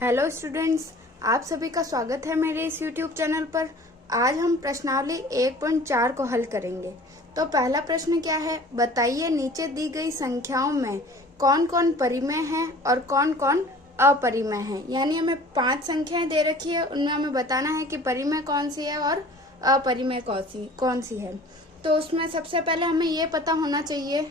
Hello students, आप सभी का स्वागत है मेरे इस यूट्यूब चैनल पर। आज हम प्रश्नावली 1.4 को हल करेंगे। तो पहला प्रश्न क्या है, बताइए नीचे दी गई संख्याओं में कौन कौन परिमेय है और कौन कौन अपरिमेय है। यानी हमें 5 संख्याएं दे रखी है, उनमें हमें बताना है कि परिमेय कौन सी है और अपरिमेय कौन सी है। तो उसमें सबसे पहले हमें ये पता होना चाहिए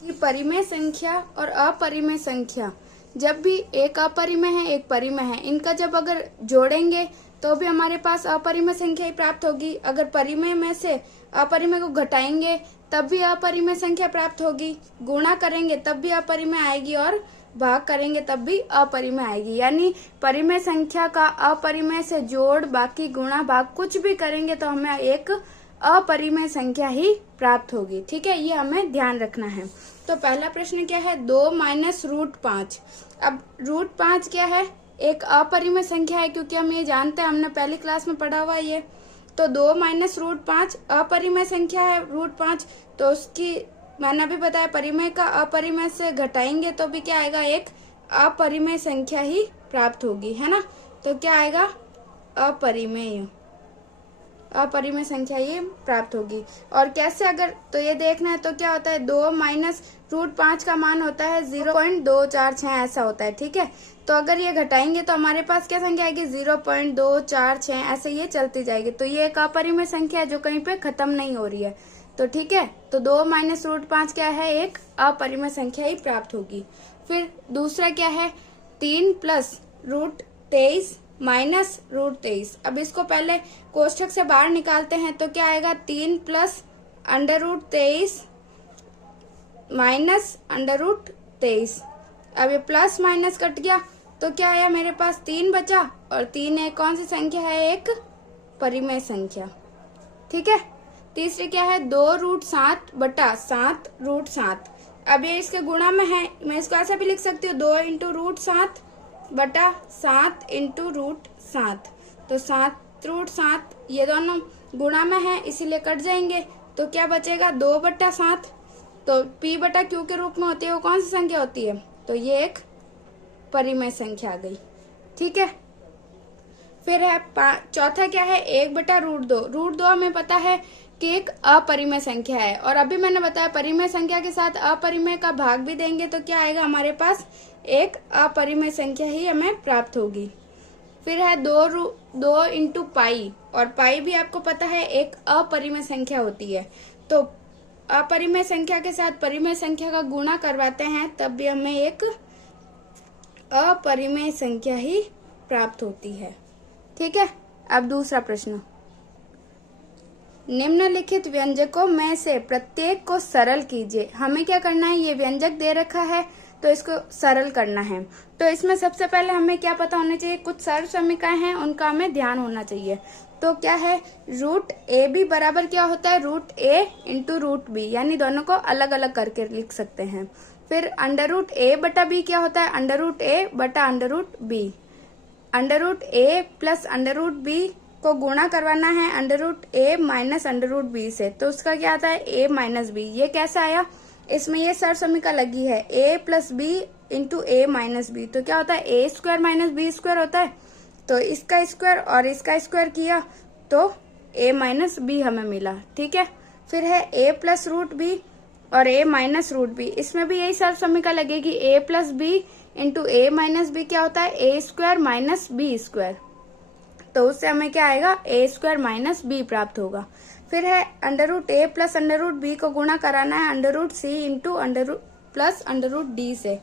कि परिमेय संख्या और अपरिमेय संख्या, जब भी एक अपरिमेय है एक परिमेय है, इनका जब अगर जोड़ेंगे तो भी हमारे पास अपरिमेय संख्या ही प्राप्त होगी। अगर परिमेय में से अपरिमेय को घटाएंगे तब भी अपरिमेय संख्या प्राप्त होगी, गुणा करेंगे तब भी अपरिमेय आएगी और भाग करेंगे तब भी अपरिमेय आएगी। यानी परिमेय संख्या का अपरिमेय से जोड़, बाकी गुणा भाग कुछ भी करेंगे तो हमें एक अपरिमेय संख्या ही प्राप्त होगी। ठीक है, ये हमें ध्यान रखना है। तो पहला प्रश्न क्या है, 2 माइनस रूट 5। अब रूट 5 क्या है, एक अपरिमेय संख्या है, क्योंकि हम ये जानते हैं, हमने पहली क्लास में पढ़ा हुआ है ये। तो 2 माइनस रूट 5 अपरिमेय संख्या है रूट 5, तो उसकी मैंने अभी बताया परिमेय का अपरिमेय से घटाएंगे तो भी क्या आएगा, एक अपरिमेय संख्या ही प्राप्त होगी, है ना। तो क्या आएगा, अपरिमेय संख्या ये प्राप्त होगी। और कैसे, अगर तो ये देखना है तो क्या होता है, 2 माइनस रूट 5 का मान होता है 0.246, ऐसा होता है। ठीक है, तो अगर ये घटाएंगे तो हमारे पास क्या संख्या आएगी, 0.246, ऐसे ये चलती जाएगी। तो ये एक अपरिमेय संख्या है जो कहीं पे खत्म नहीं हो रही है। तो ठीक है, तो 2 माइनस रूट 5 क्या है, एक अपरिमेय संख्या ही प्राप्त होगी। फिर दूसरा क्या है, 3 प्लस रूट 23 माइनस रूट 23। अब इसको पहले कोष्ठक से बाहर निकालते हैं तो क्या आएगा, 3 plus under root 23 minus under root 23। अब ये प्लस माइनस कट गया तो क्या आया, मेरे पास 3 बचा, और 3 एक कौन सी संख्या है, एक परिमेय संख्या। ठीक है, तीसरी क्या है, 2 रूट 7 बटा 7 रूट 7। अब ये इसके गुणा में है, मैं इसको ऐसा भी लिख सकती हूँ, 2 इंटू रूट 7 बटा 7 इंटू रूट 7। तो 7 रूट 7 ये दोनों गुणा में है, इसीलिए कट जाएंगे। तो क्या बचेगा, 2 बटा 7। तो p बटा q के रूप में होती है, वो कौन सी संख्या होती है, तो ये एक परिमेय संख्या आ गई। ठीक है, फिर है चौथा क्या है, 1 बटा रूट 2। रूट 2 हमें पता है कि एक अपरिमेय संख्या है, और अभी मैंने बताया परिमेय संख्या के साथ अपरिमेय का भाग भी देंगे तो क्या आएगा, हमारे पास एक अपरिमेय संख्या ही हमें प्राप्त होगी। फिर है 2 इंटू पाई, और पाई भी आपको पता है एक अपरिमेय संख्या होती है। तो अपरिमेय संख्या के साथ परिमेय संख्या का गुणा करवाते हैं तब भी हमें एक अपरिमेय संख्या ही प्राप्त होती है। ठीक है, अब दूसरा प्रश्न, निम्नलिखित व्यंजकों में से प्रत्येक को सरल कीजिए। हमें क्या करना है, ये व्यंजक दे रखा है तो इसको सरल करना है। तो इसमें सबसे पहले हमें क्या पता होना चाहिए, कुछ सरल समीकरण हैं उनका हमें ध्यान होना चाहिए। तो क्या है, रूट ए बी बराबर क्या होता है, root A into root B, यानी दोनों को अलग अलग करके लिख सकते हैं। फिर अंडर रूट ए बटा बी क्या होता है, अंडर रूट ए बटा under root B. Under root A plus under root B को गुणा करवाना है under root A minus under root B से, तो उसका क्या आता है, ए माइनस बी। ये कैसा आया, इसमें ये सरल समीकरण लगी है, A plus B into A minus B, तो क्या होता है, A square minus B square होता है। तो इसका स्क्वायर और इसका स्क्वायर किया तो ए माइनस बी हमें मिला। ठीक है, फिर है ए प्लस रूट बी और ए माइनस रूट बी, इसमें भी यही सरल समीकरण लगेगी, ए प्लस बी इंटू ए माइनस बी क्या होता है, A square minus B square. तो उससे हमें क्या आएगा, ए स्क्वायर माइनस बी प्राप्त होगा। फिर है under root A plus under root B को गुणा कराना है under root C into under root plus under root D से।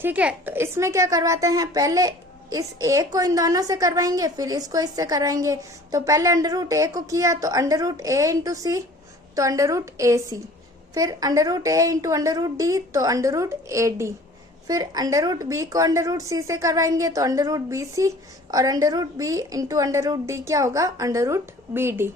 ठीक है, तो इसमें क्या करवाते हैं, पहले इस ए को इन दोनों से करवाएंगे, फिर इसको इससे करवाएंगे। तो पहले अंडर रूट ए को किया तो under root A into C, तो अंडर रूट ए सी। फिर under root A into under root D, तो अंडर रूट ए डी। फिर अंडर रूट बी को अंडर रूट सी से करवाएंगे तो अंडर रूट बी सी, और under root B into under root D क्या होगा, अंडर रूट बी डी।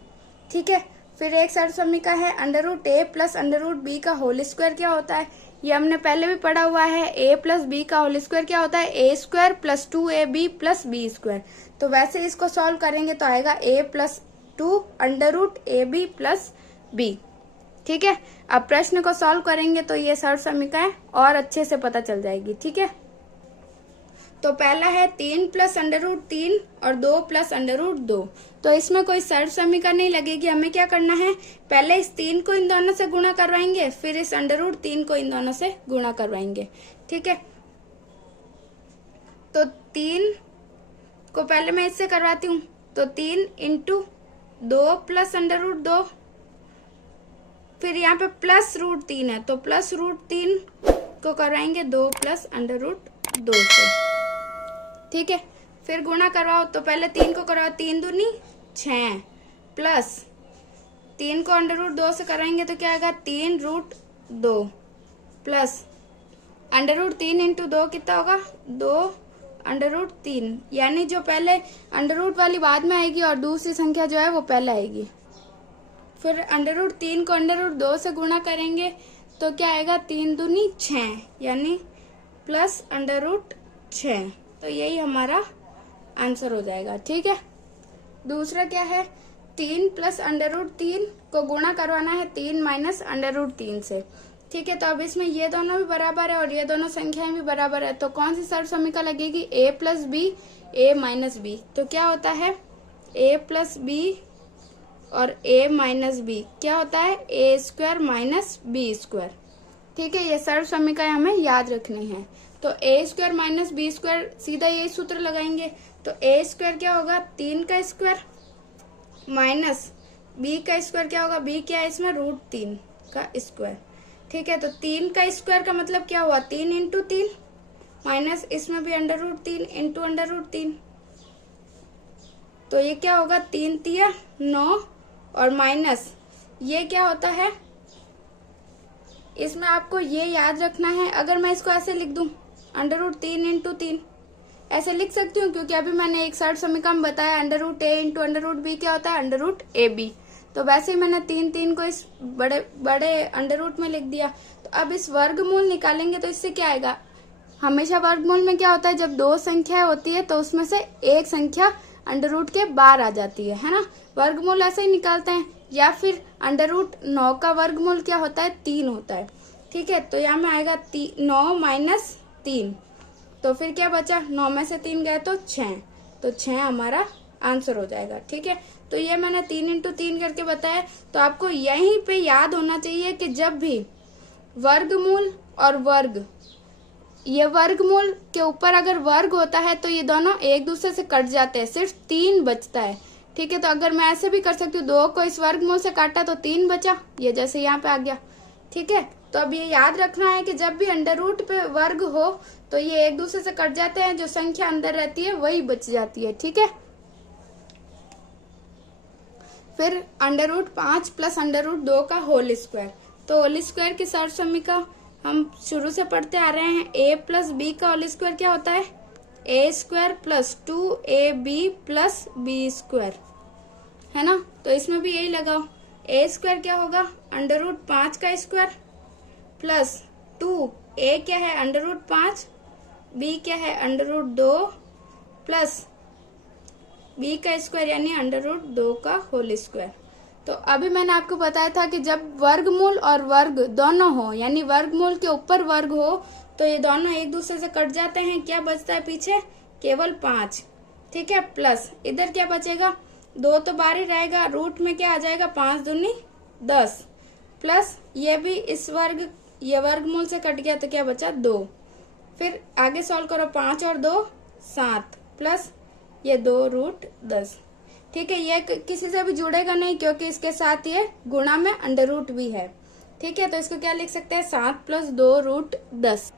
ठीक है, फिर एक सरल समीकरण है under root A plus under root B का होल स्क्वायर क्या होता है, ये हमने पहले भी पढ़ा हुआ है। ए प्लस बी का होल स्क्वायर क्या होता है, A square plus 2ab plus B square. तो वैसे इसको सॉल्व करेंगे तो आएगा a plus 2 under root A B plus B. ठीक है, अब प्रश्न को सॉल्व करेंगे तो ये सरल समीकरण और अच्छे से पता चल जाएगी। ठीक है, तो पहला है 3 प्लस अंडर रूट 3 और 2 प्लस अंडर रूट 2। तो इसमें कोई सर्व समीकरण नहीं लगेगी। हमें क्या करना है, पहले इस 3 को इन दोनों से गुणा करवाएंगे, फिर इस अंडर रूट 3 को इन दोनों से गुणा करवाएंगे। ठीक है, तो 3 को पहले मैं इससे करवाती हूँ, तो 3 इंटू 2 प्लस अंडर रूट 2, फिर यहाँ पे प्लस रूट 3 है तो प्लस रूट 3 को करवाएंगे 2 प्लस अंडर रूट 2 से। ठीक है, फिर गुणा करवाओ, तो पहले 3 को करवाओ, 3 दूनी 6 प्लस 3 को अंडर रूट 2 से कराएंगे तो क्या आएगा 3 root 2 plus under root 3 into 2 कितना होगा 2 अंडर रूट 3, यानी जो पहले अंडर रूट वाली बाद में आएगी और दूसरी संख्या जो है वो पहले आएगी। फिर अंडर रूट 3 को अंडर रूट 2 से गुणा करेंगे तो क्या आएगा 3 दूनी 6, यानी प्लस अंडर रूट 6। तो यही हमारा आंसर हो जाएगा। ठीक है, दूसरा क्या है, 3 प्लस अंडर रूट 3 को गुणा करवाना है 3 माइनस अंडर रूट 3 से। ठीक है, तो अब इसमें ये दोनों भी बराबर है और ये दोनों संख्याएं भी बराबर है, तो कौन सी सर्व समीकरण लगेगी, a plus B A minus B. तो क्या होता है a प्लस बी और a माइनस बी क्या होता है a square minus B square. ठीक है, ये सर्व समीकरण हमें याद रखनी है। तो a square minus B square सीधा यही सूत्र लगाएंगे, तो a स्क्वायर क्या होगा 3 का स्क्वायर माइनस b का स्क्वायर क्या होगा, b क्या है इसमें रूट 3 का स्क्वायर। ठीक है, तो 3 का स्क्वायर का मतलब क्या हुआ 3 इंटू 3 माइनस इसमें भी under root 3 into under root 3, तो ये क्या होगा 3 तिया 9 और माइनस ये क्या होता है, इसमें आपको ये याद रखना है। अगर मैं इसको ऐसे लिख दूं अंडर रूट 3 इंटू 3 ऐसे लिख सकती हूँ, क्योंकि अभी मैंने एक सर्व समीकरण बताया under root a into under root B क्या होता है अंडर रूट ए बी। तो वैसे ही मैंने 3 को इस बड़े बड़े अंडर रूट में लिख दिया। तो अब इस वर्गमूल निकालेंगे तो इससे क्या आएगा, हमेशा वर्गमूल में क्या होता है जब दो संख्या होती है तो उसमें से एक संख्या अंडर रूट के बाहर आ जाती है ना। वर्गमूल ऐसे ही निकालते हैं, या फिर अंडर रूट 9 का वर्गमूल क्या होता है 3 होता है। ठीक है, तो यहाँ में आएगा 9 माइनस 3, तो फिर क्या बचा 9 में से 3 गए तो 6, तो 6 हमारा आंसर हो जाएगा। ठीक है, तो ये मैंने 3 इंटू 3 करके बताया। तो आपको यहीं पे याद होना चाहिए कि जब भी वर्गमूल और वर्ग, ये वर्गमूल के ऊपर अगर वर्ग होता है तो ये दोनों एक दूसरे से कट जाते हैं, सिर्फ 3 बचता है। ठीक है, तो अगर मैं ऐसे भी कर सकती हूँ 2 को इस वर्गमूल से काटा तो 3 बचा, ये जैसे यहाँ पे आ गया। ठीक है, तो अब ये याद रखना है कि जब भी अंडर रूट पे वर्ग हो तो ये एक दूसरे से कट जाते हैं, जो संख्या अंदर रहती है वही बच जाती है। ठीक है, फिर under root 5 plus under root 2 का होल स्क्वायर। तो होल स्क्वायर की सर्व समीकरण हम शुरू से पढ़ते आ रहे हैं। a प्लस बी का होल स्क्वायर क्या होता है a square plus 2ab plus B square, है ना। तो इसमें भी यही लगाओ, a स्क्वायर क्या होगा अंडर रूट 5 का स्क्वायर प्लस 2, a क्या है अंडर रूट 5, b क्या है अंडर रूट 2 प्लस b का स्क्वायर यानी अंडर रूट 2 का होल स्क्वायर। तो अभी मैंने आपको बताया था कि जब वर्गमूल और वर्ग दोनों हो, यानी वर्गमूल के ऊपर वर्ग हो तो ये दोनों एक दूसरे से कट जाते हैं। क्या बचता है पीछे केवल 5। ठीक है, प्लस इधर क्या बचेगा 2 तो बाहर ही रहेगा, रूट में क्या आ जाएगा 5 दूनी 10 प्लस ये भी इस वर्ग ये वर्गमूल से कट गया तो क्या बचा 2। फिर आगे सॉल्व करो 5 और 2 7 प्लस ये 2 रूट 10। ठीक है, ये किसी से भी जुड़ेगा नहीं क्योंकि इसके साथ ये गुणा में अंडर रूट भी है। ठीक है, तो इसको क्या लिख सकते हैं 7 प्लस 2 रूट 10।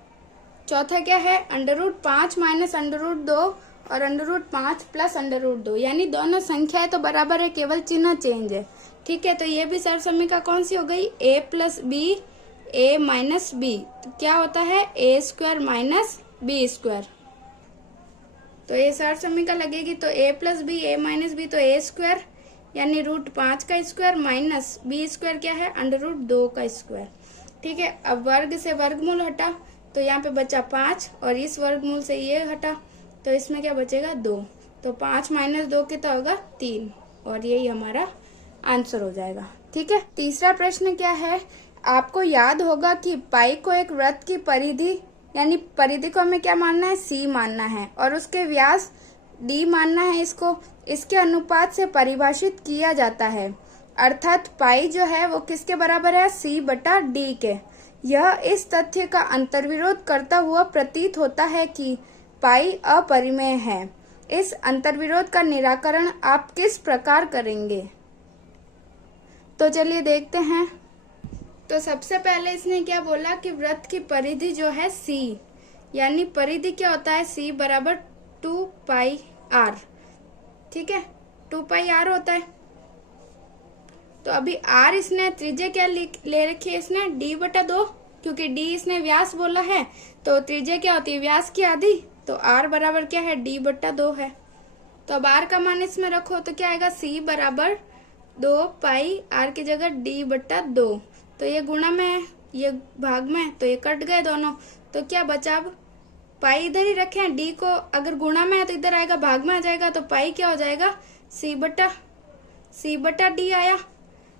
चौथा क्या है under root 5 minus under root 2 और under root 5 plus under root 2, यानी दोनों संख्याएं तो बराबर है, केवल चिन्ह चेंज है। ठीक है, तो ये भी सर्व समीकरण कौन सी हो गई a plus B A minus B. तो क्या होता है a square minus B square. तो ये सर्व समीकरण लगेगी, तो a plus B A minus B, तो a स्क्वायर यानी रूट 5 का स्क्वायर माइनस बी स्क्वायर क्या है अंडर रूट 2 का स्क्वायर। ठीक है, अब वर्ग से वर्गमूल हटा तो यहाँ पे बचा 5 और इस वर्गमूल से ये हटा तो इसमें क्या बचेगा 2, तो 5 माइनस 2 कितना होगा 3 और यही हमारा आंसर हो जाएगा। ठीक है, तीसरा प्रश्न क्या है, आपको याद होगा कि पाई को एक वृत्त की परिधि यानी परिधि को हमें क्या मानना है, सी मानना है, और उसके व्यास डी मानना है इसको। इसके अनुपात से परिभाषित किया जाता है, अर्थात पाई जो है वो किसके बराबर है, सी बटा डी के। यह इस तथ्य का अंतर्विरोध करता हुआ प्रतीत होता है कि पाई अपरिमेय है। इस अंतर्विरोध का निराकरण आप किस प्रकार करेंगे? तो चलिए देखते हैं। तो सबसे पहले इसने क्या बोला कि वृत्त की परिधि जो है सी, यानी परिधि क्या होता है, सी बराबर 2 पाई आर। ठीक है, 2 पाई आर होता है। तो अभी आर इसने त्रिज्या क्या ले रखी है, इसने डी बटा 2, क्योंकि डी इसने व्यास बोला है, तो त्रिज्या क्या होती है, व्यास की आधी। तो आर बराबर क्या है, डी बटा 2 है। तो अब आर का मान इसमें रखो तो क्या आएगा, सी बराबर 2 पाई आर की जगह डी बटा 2। तो ये गुणा में है, ये भाग में, तो ये कट गए दोनों। तो क्या बचा, अब पाई इधर ही रखे हैं, डी को अगर गुणा में है तो इधर आएगा, भाग में आ जाएगा, तो पाई क्या हो जाएगा, सी बटा डी आया।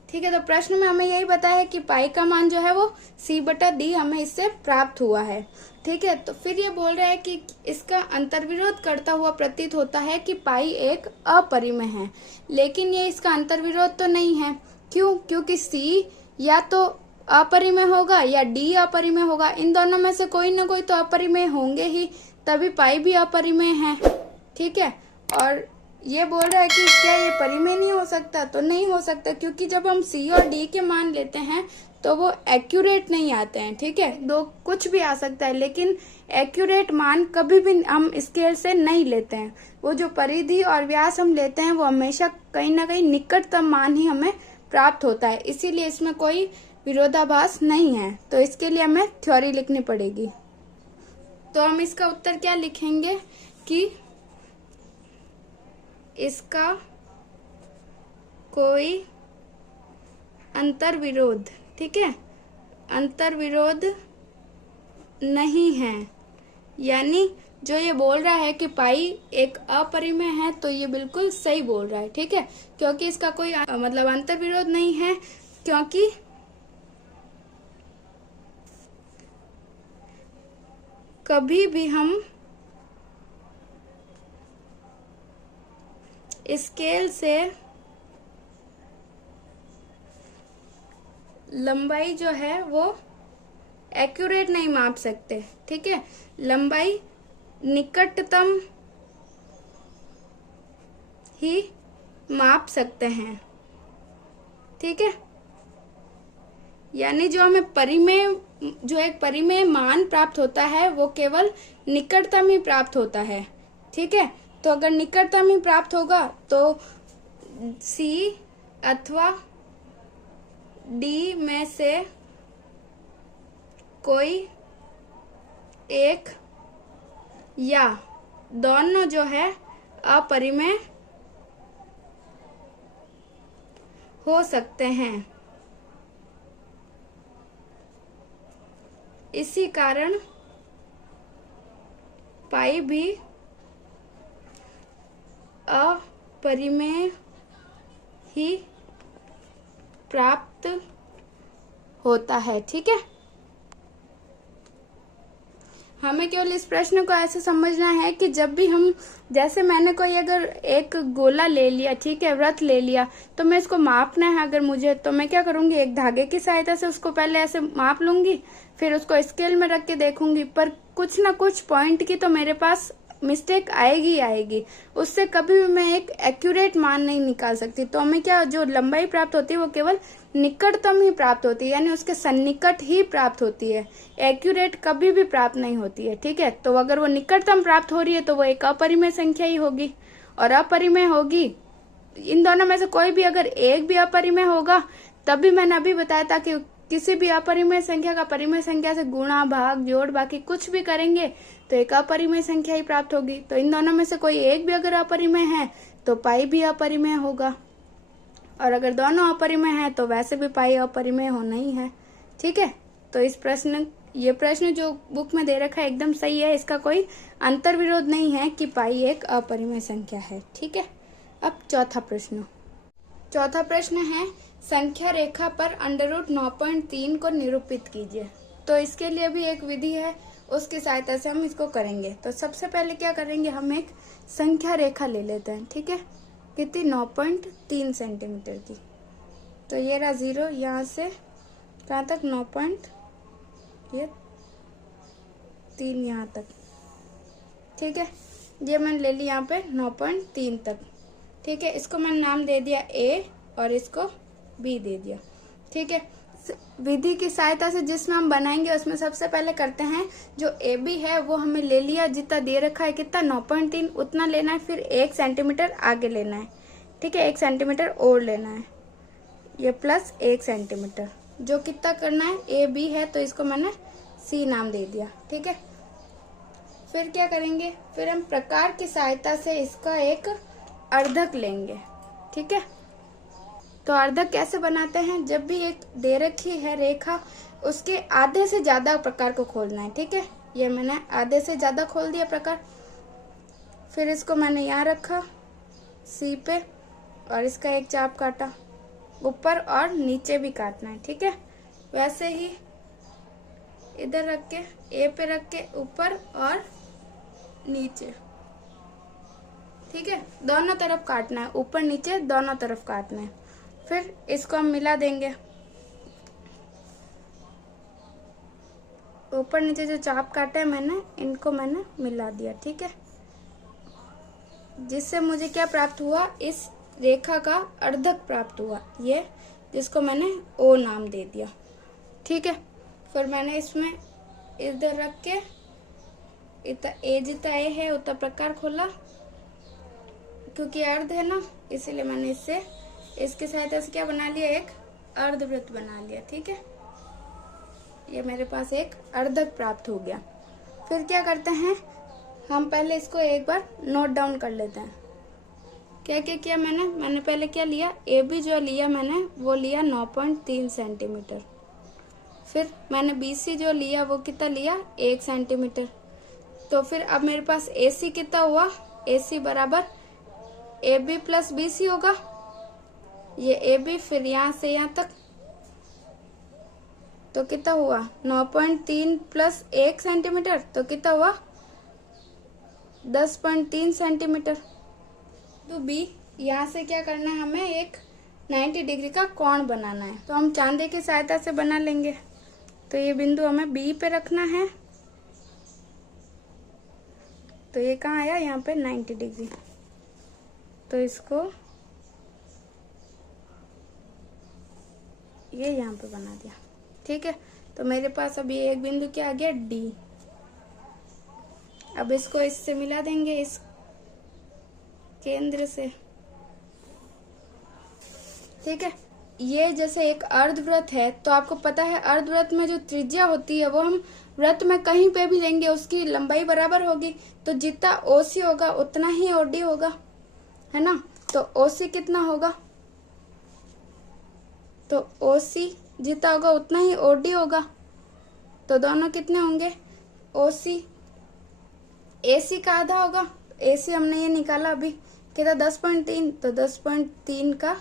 ठीक है, तो प्रश्न में हमें यही बताया है कि पाई का मान जो है वो सी बटा डी हमें इससे प्राप्त हुआ है। ठीक है, तो फिर ये बोल रहा है कि इसका अंतर्विरोध करता हुआ प्रतीत होता है कि पाई एक अपरिमेय है, लेकिन ये इसका अंतर्विरोध तो नहीं है। क्यों? क्योंकि सी या तो अपरिमेय होगा या डी अपरिमेय होगा, इन दोनों में से कोई ना कोई तो अपरिमेय होंगे ही, तभी पाई भी अपरिमेय है। ठीक है, और ये बोल रहा है कि क्या ये परिमेय नहीं हो सकता? तो नहीं हो सकता, क्योंकि जब हम सी और डी के मान लेते हैं तो वो एक्यूरेट नहीं आते हैं। ठीक है, दो कुछ भी आ सकता है, लेकिन एक्यूरेट मान कभी भी हम स्केल से नहीं लेते हैं। वो जो परिधि और व्यास हम लेते हैं वो हमेशा कहीं ना कहीं निकटतम मान ही हमें प्राप्त होता है, इसीलिए इसमें कोई विरोधाभास नहीं है। तो इसके लिए हमें थ्योरी लिखनी पड़ेगी। तो हम इसका उत्तर क्या लिखेंगे कि इसका कोई अंतर्विरोध, ठीक है, अंतर्विरोध नहीं है। यानी जो ये बोल रहा है कि पाई एक अपरिमेय है, तो ये बिल्कुल सही बोल रहा है। ठीक है, क्योंकि इसका कोई मतलब अंतर्विरोध नहीं है, क्योंकि कभी भी हम स्केल से लंबाई जो है वो एक्यूरेट नहीं माप सकते। ठीक है, लंबाई निकटतम ही माप सकते हैं। ठीक है, यानी जो हमें जो एक परिमेय मान प्राप्त होता है वो केवल निकटतम ही प्राप्त होता है। ठीक है, तो अगर निकटतम ही प्राप्त होगा तो सी अथवा डी में से कोई एक या दोनों जो है अपरिमेय हो सकते हैं। इसी कारण पाई भी अपरिमेय ही प्राप्त होता है। ठीक है, हमें केवल इस प्रश्न को ऐसे समझना है कि जब भी हम, जैसे मैंने कोई अगर एक गोला ले लिया, ठीक है, वृत्त ले लिया, तो मैं इसको मापना है अगर मुझे, तो मैं क्या करूंगी, एक धागे की सहायता से उसको पहले ऐसे माप लूंगी, फिर उसको स्केल में रख के देखूंगी, पर कुछ ना कुछ पॉइंट की तो मेरे पास मिस्टेक आएगी ही आएगी, उससे कभी भी मैं एक एक्यूरेट मान नहीं निकाल सकती। तो हमें क्या, जो लंबाई प्राप्त होती है वो केवल निकटतम ही प्राप्त होती है, यानी उसके सन्निकट ही प्राप्त होती है, एक्यूरेट कभी भी प्राप्त नहीं होती है। ठीक है, तो अगर वो निकटतम प्राप्त हो रही है तो वो एक अपरिमेय संख्या ही होगी, और अपरिमेय होगी, इन दोनों में से कोई भी अगर एक भी अपरिमेय होगा, तभी मैंने अभी बताया था कि किसी भी अपरिमेय संख्या का परिमेय संख्या से गुणा, भाग, जोड़, बाकी कुछ भी करेंगे तो एक अपरिमेय संख्या ही प्राप्त होगी। तो इन दोनों में से कोई एक भी अगर अपरिमेय है तो पाई भी अपरिमेय होगा, और अगर दोनों अपरिमेय है तो वैसे भी पाई अपरिमेय होना ही है। ठीक है, तो ये प्रश्न जो बुक में दे रखा है एकदम सही है, इसका कोई अंतर्विरोध नहीं है कि पाई एक अपरिमेय संख्या है। ठीक है, अब चौथा प्रश्न है, संख्या रेखा पर √9.3 को निरूपित कीजिए। तो इसके लिए भी एक विधि है, उसकी सहायता से हम इसको करेंगे। तो सबसे पहले क्या करेंगे, हम एक संख्या रेखा ले लेते हैं, ठीक है। कितनी, 9.3 सेंटीमीटर की। तो ये रहा 0, यहाँ से कहाँ तक, 9.3 यहाँ तक, ठीक है। ये मैंने ले ली यहाँ पे 9.3 तक, ठीक है। इसको मैंने नाम दे दिया A और इसको B दे दिया, ठीक है। विधि की सहायता से जिसमें हम बनाएंगे उसमें सबसे पहले करते हैं, जो AB है वो हमें ले लिया, जितना दे रखा है कितना, 9.3 उतना लेना है। फिर 1 सेंटीमीटर आगे लेना है, ठीक है, 1 सेंटीमीटर और लेना है, ये प्लस 1 सेंटीमीटर, जो कितना करना है, AB है तो इसको मैंने C नाम दे दिया, ठीक है। फिर क्या करेंगे, फिर हम प्रकार की सहायता से इसका एक अर्धक लेंगे, ठीक है। तो अर्धक कैसे बनाते हैं, जब भी एक दे रखी है रेखा, उसके आधे से ज्यादा प्रकार को खोलना है, ठीक है। ये मैंने आधे से ज्यादा खोल दिया प्रकार। फिर इसको मैंने यहाँ रखा C पे और इसका एक चाप काटा, ऊपर और नीचे भी काटना है, ठीक है। वैसे ही इधर रख के A पे रख के ऊपर और नीचे, ठीक है, दोनों तरफ काटना है, ऊपर नीचे दोनों तरफ काटना है। फिर इसको हम मिला देंगे, ऊपर नीचे जो चाप काटे मैंने, इनको मैंने मिला दिया, ठीक है। जिससे मुझे क्या प्राप्त हुआ, इस रेखा का अर्धक प्राप्त हुआ, ये जिसको मैंने O नाम दे दिया, ठीक है। फिर मैंने इसमें इधर रख के इतना A जितना A है उतना प्रकार खोला, क्योंकि अर्ध है ना, इसीलिए मैंने इससे इसकी सहायता से क्या बना लिया, एक अर्धवृत्त बना लिया, ठीक है। ये मेरे पास एक अर्धक प्राप्त हो गया। फिर क्या करते हैं, हम पहले इसको एक बार नोट डाउन कर लेते हैं। क्या क्या किया मैंने पहले क्या लिया, AB जो लिया मैंने वो लिया 9.3 सेंटीमीटर। फिर मैंने BC जो लिया वो कितना लिया, 1 सेंटीमीटर। तो फिर अब मेरे पास AC कितना हुआ, AC बराबर AB प्लस BC होगा, ये AB फिर यहाँ से यहाँ तक, तो कितना हुआ, 9.3 प्लस 1 सेंटीमीटर, तो कितना हुआ, 10.3 सेंटीमीटर। तो B, यहाँ से क्या करना है, हमें एक 90 डिग्री का कोण बनाना है। तो हम चांदे की सहायता से बना लेंगे। तो ये बिंदु हमें B पे रखना है। तो ये कहाँ आया, यहाँ पे 90 डिग्री। तो इसको ये यहाँ पे बना दिया, ठीक है। तो मेरे पास अभी एक बिंदु क्या आ गया, D। अब इसको इससे मिला देंगे, इस केंद्र से, ठीक है। ये जैसे एक अर्धवृत्त है, तो आपको पता है अर्धवृत्त में जो त्रिज्या होती है वो हम वृत्त में कहीं पे भी लेंगे, उसकी लंबाई बराबर होगी। तो जितना OC होगा उतना ही OD होगा, है ना। तो OC कितना होगा, तो OC जितना होगा उतना ही OD होगा। तो दोनों कितने होंगे, OC AC का आधा होगा। AC हमने ये निकाला अभी कितना, 10.3, तो 10.3 का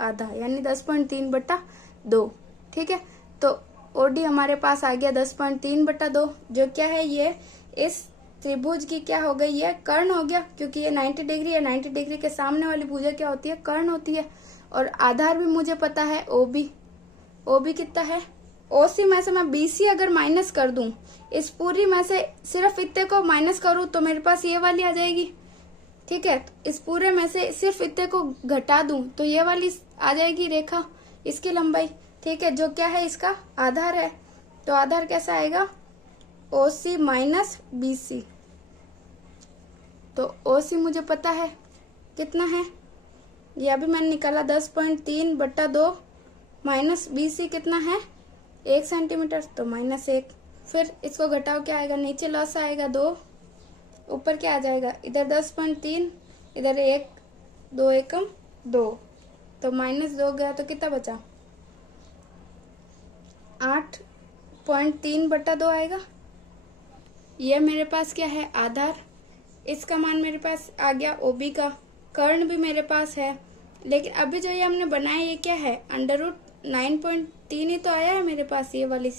आधा यानी 10.3/2, ठीक है। तो OD हमारे पास आ गया 10.3/2, जो क्या है, ये इस त्रिभुज की क्या हो गई है, कर्ण हो गया, क्योंकि ये 90 डिग्री है। 90 डिग्री के सामने वाली भुजा क्या होती है, कर्ण होती है। और आधार भी मुझे पता है OB कितना है, OC में से मैं BC अगर माइनस कर दूं, इस पूरी में से सिर्फ इतने को माइनस करूं तो मेरे पास ये वाली आ जाएगी, ठीक है। इस पूरे में से सिर्फ इतने को घटा दूं तो ये वाली आ जाएगी रेखा, इसकी लंबाई, ठीक है, जो क्या है, इसका आधार है। तो आधार कैसा आएगा, OC माइनस BC। तो OC मुझे पता है कितना है, ये अभी मैंने निकाला 10.3/2 माइनस BC कितना है, 1 सेंटीमीटर, तो -1। फिर इसको घटाओ, क्या आएगा, नीचे लॉस आएगा 2, ऊपर क्या आ जाएगा, इधर 10.3, इधर 1, 2 एकम 2, तो -2 गया तो कितना बचा, 8.3/2 आएगा। ये मेरे पास क्या है, आधार। इसका मान मेरे पास आ गया OB का। कर्ण भी मेरे पास है, लेकिन अभी जो ये हमने बनाया ये क्या है, √9.3 ही तो आया है मेरे पास, ये वाली,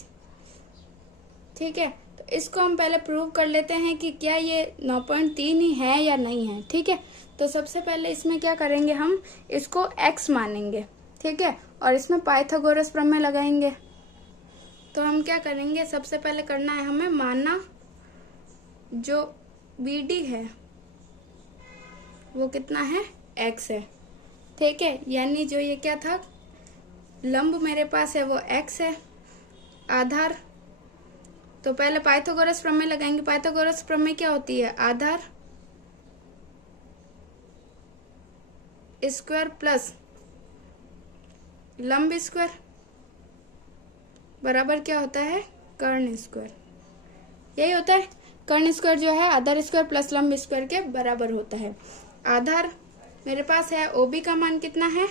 ठीक है। तो इसको हम पहले प्रूव कर लेते हैं कि क्या ये 9.3 ही है या नहीं है। ठीक है, तो सबसे पहले इसमें क्या करेंगे, हम इसको x मानेंगे। ठीक है, और इसमें पाइथागोरस प्रमेय लगाएंगे। तो हम क्या करेंगे, सबसे पहले करना है हमें मानना जो BD है वो कितना है, x है। ठीक है, यानी जो ये क्या था, लंब मेरे पास है वो x है, आधार। तो पहले पाइथागोरस प्रमेय लगाएंगे। पाइथागोरस प्रमेय क्या होती है, आधार स्क्वायर प्लस लंब स्क्वायर बराबर क्या होता है, कर्ण स्क्वायर। यही होता है, कर्ण स्क्वायर जो है आधार स्क्वायर प्लस लंब स्क्वायर के बराबर होता है। आधार मेरे पास है, OB का मान कितना है,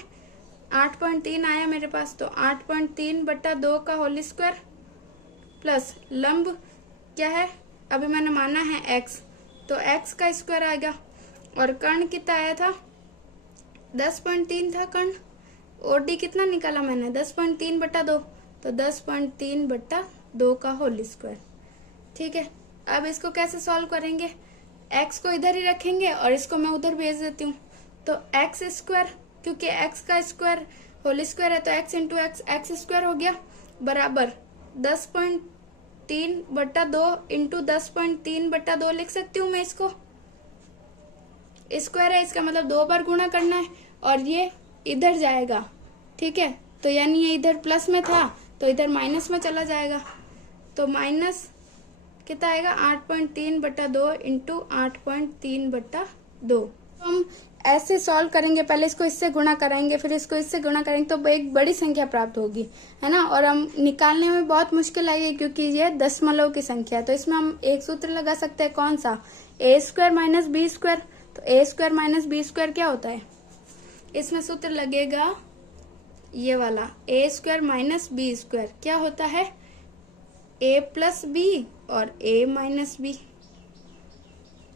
8.3 आया मेरे पास, तो 8.3/2 का होल स्क्वायर प्लस लंब क्या है, अभी मैंने माना है x, तो x का स्क्वायर आएगा। और कर्ण कितना आया था, 10.3 था कर्ण। OD कितना निकाला मैंने, 10.3/2, तो 10.3/2 का होल स्क्वायर। ठीक है, अब इसको कैसे सॉल्व करेंगे, x को इधर ही रखेंगे और इसको मैं उधर भेज देती हूँ। तो x स्क्वायर, क्योंकि x का स्क्वायर होल स्क्वायर है तो x इंटू x स्क्वायर हो गया, बराबर 10.3/2 इंटू 10.3/2 लिख सकती हूँ मैं। इसको स्क्वायर है, इसका मतलब 2 बार गुणा करना है और ये इधर जाएगा। ठीक है, तो यानी ये इधर प्लस में था तो इधर माइनस में चला जाएगा, तो माइनस कितना आएगा, 8.3/2 इंटू 8.3/2। हम ऐसे सॉल्व करेंगे, पहले इसको इससे गुणा कराएंगे फिर इसको इससे गुणा करेंगे तो एक बड़ी संख्या प्राप्त होगी, है ना। और हम निकालने में बहुत मुश्किल आएगी क्योंकि ये दशमलव की संख्या है। तो इसमें हम एक सूत्र लगा सकते हैं, कौन सा, a² माइनस बी स्क्वायर। तो a² माइनस बी स्क्वायर क्या होता है, इसमें सूत्र लगेगा ये वाला, a² माइनस बी स्क्वायर क्या होता है, a प्लस बी और a माइनस बी।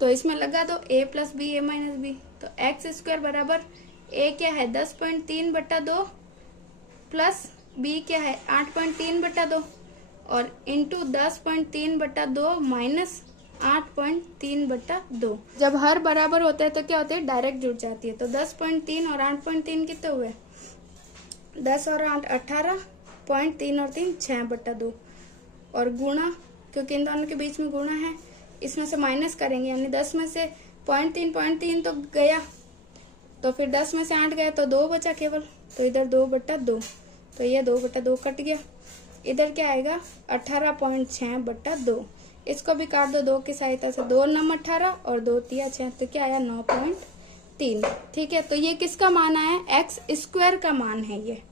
तो इसमें लगा दो a plus B a minus B, तो x² बराबर a क्या है 10.3/2 प्लस b क्या है 8.3/2 और इंटू 10.3/2 माइनस 8.3/2। जब हर बराबर होते हैं तो क्या होते हैं, डायरेक्ट जुड़ जाती है। तो 10.3 और 8.3 कितने हुए, 10 और 8 18.3 और 3 6/2 और गुणा, क्योंकि इन दोनों के बीच में गुणा है, इसमें से माइनस करेंगे, यानी 10 में से 0.3 तो गया, तो फिर 10 में से 8 गया तो 2 बचा केवल, तो इधर 2/2, तो ये 2/2 कट गया। इधर क्या आएगा 18.6/2, इसको भी काट दो 2 की सहायता से, 2 9 18 और 2 3 6, तो क्या आया 9.3। ठीक है, तो ये किसका मान आया, x² का मान है ये।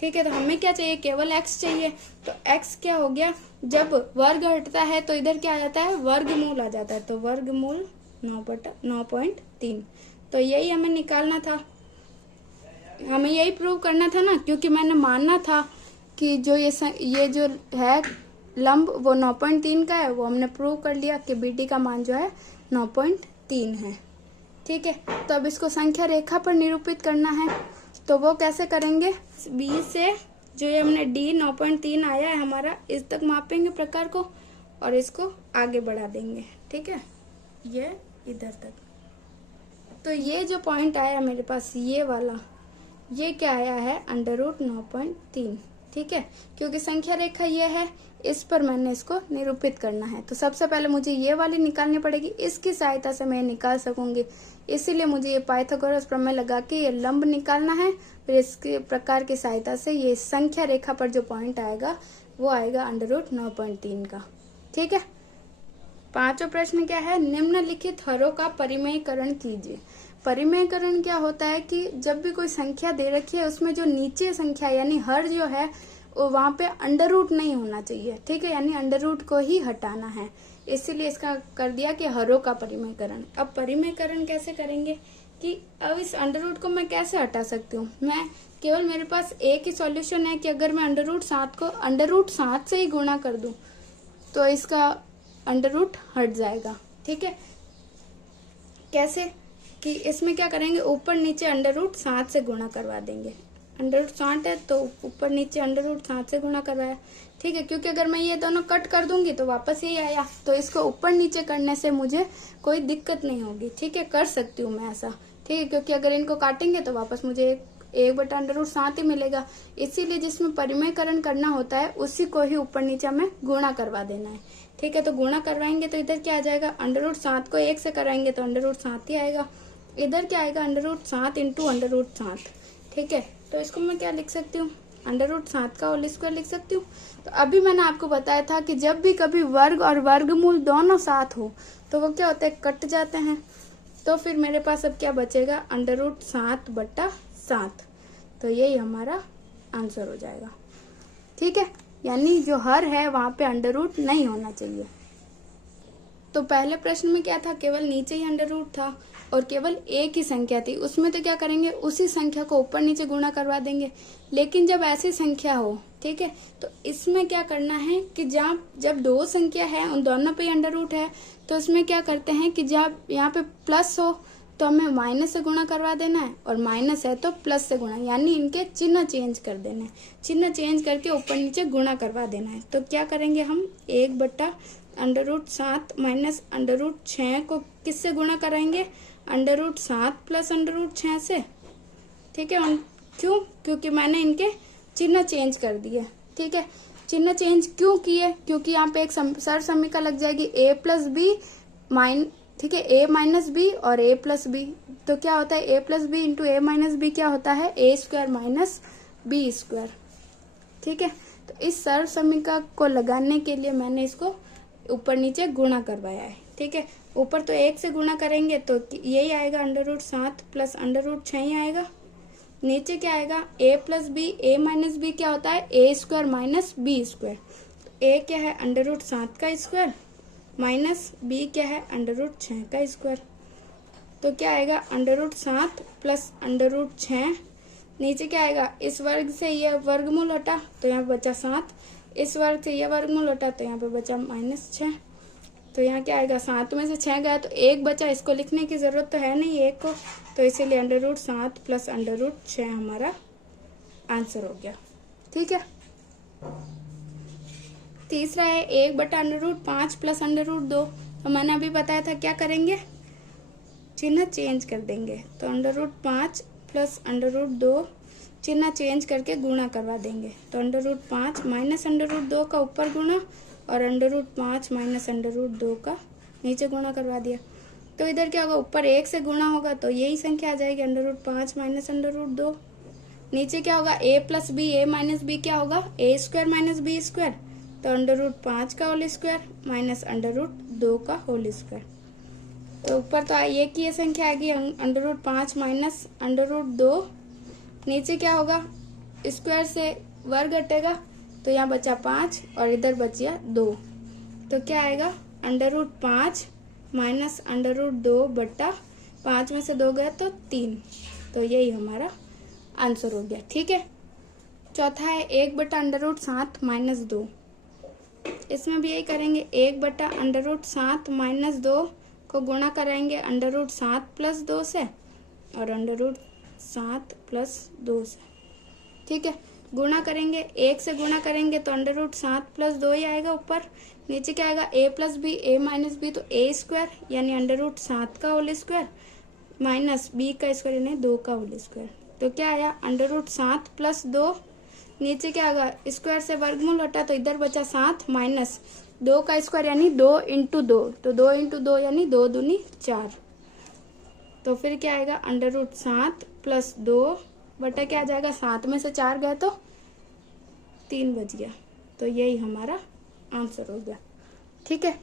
ठीक है, तो हमें क्या चाहिए, केवल x चाहिए। तो x क्या हो गया, जब वर्ग हटता है तो इधर क्या आ जाता है, वर्गमूल आ जाता है, तो वर्गमूल 9.3। तो यही हमें निकालना था, हमें यही प्रूव करना था ना, क्योंकि मैंने मानना था कि जो ये जो है लंब वो 9.3 का है, वो हमने प्रूव कर लिया कि BD का मान जो है 9.3 है। ठीक है, तो अब इसको संख्या रेखा पर निरूपित करना है, तो वो कैसे करेंगे, B से जो ये हमने D 9.3 आया है हमारा, इस तक मापेंगे प्रकार को और इसको आगे बढ़ा देंगे। ठीक है, ये इधर तक, तो ये जो पॉइंट आया मेरे पास ये वाला, ये क्या आया है, √9.3। ठीक है, क्योंकि संख्या रेखा ये है, इस पर मैंने इसको निरूपित करना है। तो सबसे पहले मुझे ये वाली निकालनी पड़ेगी, इसकी सहायता से मैं निकाल सकूंगी, इसीलिए मुझे ये पाइथागोरस प्रमेय लगा के ये लंब निकालना है, फिर इसके प्रकार की सहायता से ये संख्या रेखा पर जो पॉइंट आएगा वो आएगा √9.3 का। ठीक है, पांचवा प्रश्न क्या है, निम्नलिखित हरों का परिमेयकरण कीजिए। परिमेयकरण क्या होता है कि जब भी कोई संख्या दे रखी है उसमें जो नीचे संख्या यानी हर जो है वो वहां पे अंडर रूट नहीं होना चाहिए। ठीक है, यानी अंडर रूट को ही हटाना है, इसीलिए इसका कर दिया कि हरों का परिमेयकरण। अब परिमेयकरण कैसे करेंगे कि अब इस अंडर रूट को मैं कैसे हटा सकती हूँ, मैं केवल मेरे पास एक ही सॉल्यूशन है कि अगर मैं √7 को √7 से ही गुणा कर दूं तो इसका अंडर रूट हट जाएगा। ठीक है, कैसे कि इसमें क्या करेंगे, ऊपर नीचे √7 से गुणा करवा देंगे, √60 है तो ऊपर नीचे √60 से गुणा करवाया, ठीक है। क्योंकि अगर मैं ये दोनों कट कर दूंगी तो वापस यही आया, तो इसको ऊपर नीचे करने से मुझे कोई दिक्कत नहीं होगी, ठीक है, कर सकती हूँ मैं ऐसा, ठीक है। क्योंकि अगर इनको काटेंगे तो वापस मुझे 1/√60 ही मिलेगा, इसीलिए जिसमें परिमेयकरण करना होता है उसी को ही ऊपर नीचे हमें गुणा करवा देना है, ठीक है। तो गुणा करवाएंगे तो इधर क्या आ जाएगा, √60 को 1 से कराएंगे तो √60 ही आएगा, इधर क्या आएगा √60 × √60, ठीक है। तो इसको मैं क्या लिख सकती हूँ, √60 का होल स्क्वायर लिख सकती हूँ। तो अभी मैंने आपको बताया था कि जब भी कभी वर्ग और वर्गमूल दोनों साथ हो तो वो क्या होता है, कट जाते हैं। तो फिर मेरे पास अब क्या बचेगा, √60/7, तो यही हमारा आंसर हो जाएगा, ठीक है। यानी जो हर है वहां पे अंडर नहीं होना चाहिए। तो पहले प्रश्न में क्या था, केवल नीचे ही √ था और केवल एक ही संख्या थी, उसमें तो क्या करेंगे, उसी संख्या को ऊपर नीचे गुणा करवा देंगे। लेकिन जब ऐसी संख्या हो, ठीक है, तो इसमें क्या करना है कि जब दो संख्या है उन दोनों पे √ है, तो इसमें क्या करते हैं कि जब यहाँ पे प्लस हो तो हमें माइनस से गुणा करवा देना है, और माइनस है तो प्लस से गुणा, यानी इनके चिन्ह चेंज कर देना है, चिन्ह चेंज करके ऊपर नीचे गुणा करवा देना है। तो क्या करेंगे हम, 1/√7 माइनस √6 को किससे गुणा कराएंगे, √7 प्लस √6 से, ठीक है। क्यों, क्योंकि मैंने इनके चिन्ह चेंज कर दिए, ठीक है। चिन्ह चेंज क्यों किए, क्योंकि यहाँ पे एक सर समीका लग जाएगी a + b ठीक है, a - b और a + b, तो क्या होता है a + b × a - b क्या होता है, a² - b², ठीक है। तो इस सर समीका को लगाने के लिए मैंने इसको ऊपर नीचे गुणा करवाया है, ठीक है। ऊपर तो 1 से गुणा करेंगे तो यही आएगा, √7 प्लस √6 ही आएगा। नीचे क्या आएगा, a + b, a - b क्या होता है, a² - b², a क्या है, √7 का स्क्वायर माइनस b क्या है, √6 का स्क्वायर। तो क्या आएगा, √7 प्लस √6, नीचे क्या आएगा, इस वर्ग से यह वर्गमूल हटा तो यहाँ बचा 7, इस वर्ग से यह वर्गमूल हटा तो यहाँ पे बचा -6, तो यहाँ क्या आएगा, 7 में से 6 गया तो 1 बचा, इसको लिखने की जरूरत तो है नहीं 1 को, तो इसीलिए √7 प्लस √6 हमारा आंसर हो गया, ठीक है। तीसरा है 1/√5 प्लस √2, तो मैंने अभी बताया था क्या करेंगे, चिन्ह चेंज कर देंगे, तो √5 प्लस √2 चिन्ह चेंज करके गुणा करवा देंगे, तो √5 माइनस √2 का ऊपर गुणा और √5 माइनस √2 का नीचे गुणा करवा दिया। तो इधर क्या होगा, ऊपर 1 से गुणा होगा तो यही संख्या आ जाएगी, √5 माइनस √2। नीचे क्या होगा, a + b, a - b क्या होगा, a² - b², तो √5 का होल स्क्वायर माइनस √2 का होल स्क्वायर। तो ऊपर तो ये की ये संख्या आएगी, √5 माइनस √2, नीचे क्या होगा, स्क्वायर से वर्ग हटेगा तो यहाँ बचा 5 और इधर बच गया 2, तो क्या आएगा, √5 माइनस √2/5 में से 2 गया तो 3, तो यही हमारा आंसर हो गया, ठीक है। चौथा है 1/√7 माइनस 2, इसमें भी यही करेंगे, 1/√7 माइनस 2 को गुणा कराएंगे √7 + 2 से और √7 + 2 से, ठीक है। गुणा करेंगे, 1 से गुणा करेंगे तो √7 + 2 ही आएगा ऊपर, नीचे क्या आएगा, a + b, a - b तो a² यानी √7 का होल स्क्वायर माइनस b का स्क्वायर यानी 2 का होल स्क्वायर, तो क्या आया, √7 + 2, नीचे क्या होगा, स्क्वायर से वर्गमूल हटा तो इधर बचा 7 माइनस 2 का स्क्वायर यानी 2 × 2, तो 2 × 2 यानी 2 दूनी 4, तो फिर क्या आएगा, √7 + 2 बटा क्या आ जाएगा, 7 में से 4 गए तो 3 बच गया, तो यही हमारा आंसर हो गया, ठीक है।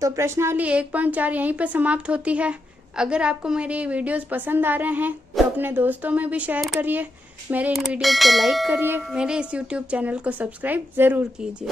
तो प्रश्नावली 1.4 यहीं पे समाप्त होती है। अगर आपको मेरे वीडियोस पसंद आ रहे हैं तो अपने दोस्तों में भी शेयर करिए, मेरे इन वीडियोस को लाइक करिए, मेरे इस YouTube चैनल को सब्सक्राइब ज़रूर कीजिए।